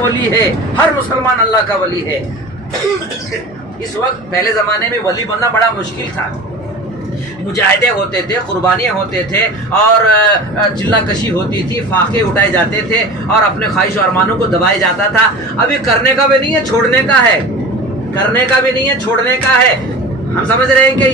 वली है, हर मुसलमान अल्लाह का वली है। इस वक्त पहले ज़माने में वली बनना बड़ा मुश्किल था। मुजाहिदे होते थे, कुर्बानियाँ होते थे और चिल्ला कशी होती थी, फाके उठाए जाते थे और अपने ख्वाहिश और अरमानों को दबाया जाता था। अभी करने का भी नहीं है, छोड़ने का है। करने का भी नहीं है, छोड़ने का है। हम समझ रहे हैं कि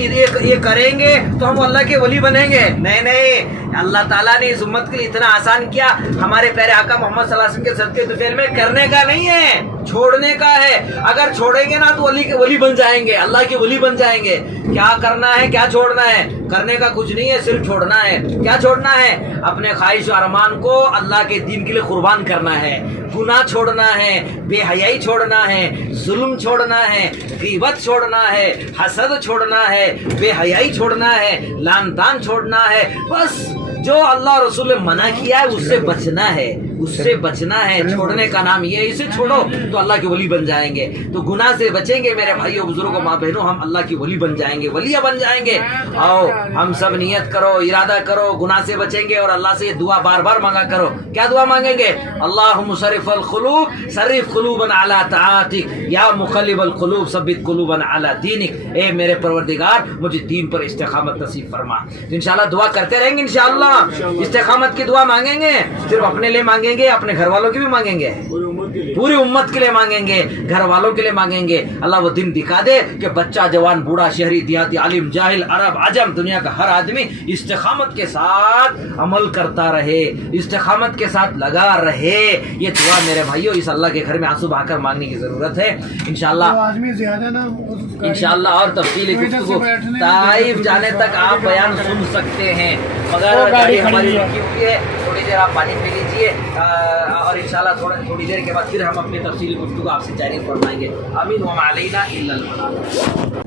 ये करेंगे तो हम अल्लाह के वली बनेंगे। नहीं नहीं, अल्लाह ताला ने इस उम्मत के लिए इतना आसान किया। हमारे प्यारे आका मोहम्मद सल्लल्लाहु अलैहि वसल्लम के सदके दुफेल में करने का नहीं है, छोड़ने का है। अगर छोड़ेंगे ना तो वली के वली बन जाएंगे, अल्लाह के वली बन जाएंगे। क्या करना है, क्या छोड़ना है? करने का कुछ नहीं है, सिर्फ छोड़ना है। क्या छोड़ना है? अपने ख्वाहिश और अरमान को अल्लाह के दीन के लिए कुर्बान करना है। गुनाह छोड़ना है, बेहयाई छोड़ना है, जुल्म छोड़ना है, गीबत छोड़ना है, हसद छोड़ना है, बेहयाई छोड़ना है, लान तान छोड़ना है। बस जो अल्लाह रसूल ने मना किया है उससे बचना है, उससे बचना है। छोड़ने का नाम ये है। इसे छोड़ो तो अल्लाह के वली बन जाएंगे। तो गुनाह से बचेंगे मेरे भाइयों बुजुर्गों माँ बहनों, हम अल्लाह की वली बन जाएंगे, वलिया बन जाएंगे। आओ हम सब नियत करो, इरादा करो, गुनाह से बचेंगे और अल्लाह से दुआ बार बार मांगा करो। क्या दुआ मांगेंगे? अल्लाहुम्मा सरिफल कुलूब सरिफ कुलूबन अला ताअतिक या मुक़ल्लिबल कुलूब सब्बित कुलूबन अला दीनिक। ए मेरे परवरदिगार, मुझे दीन पर इस्तिक़ामत नसीब फरमा। इंशाल्लाह दुआ करते रहेंगे। इंशाल्लाह इस्तिक़ामत की दुआ मांगेंगे, सिर्फ अपने लिए मांगेंगे, अपने घर वालों की भी मांगेंगे, पूरी उम्मत के लिए मांगेंगे, घर वालों के लिए मांगेंगे। अल्लाह वो दिन दिखा दे कि बच्चा, जवान, बूढ़ा, शहरी, देहाती, आलिम, जाहिल, अरब, अजम, दुनिया का हर आदमी इस्तिक़ामत के साथ अमल करता रहे, इस्तिक़ामत के साथ लगा रहे। ये दुआ मेरे भाइयों इस अल्लाह के घर में आंसू बहाकर मांगने की जरूरत है। इंशाल्लाह और तफसीली गुफ्तगू ताइफ जाने तक आप बयान सुन सकते हैं, मगर गाड़ी हमारी रुकी हुई है। थोड़ी देर आप पानी पी लीजिए और इंशाल्लाह थोड़ी देर के बाद फिर हम अपनी तफसीली गुफ्तगू आपसे जारी फरमाएंगे। आमीन व मा अलैना इल्लल बलाग।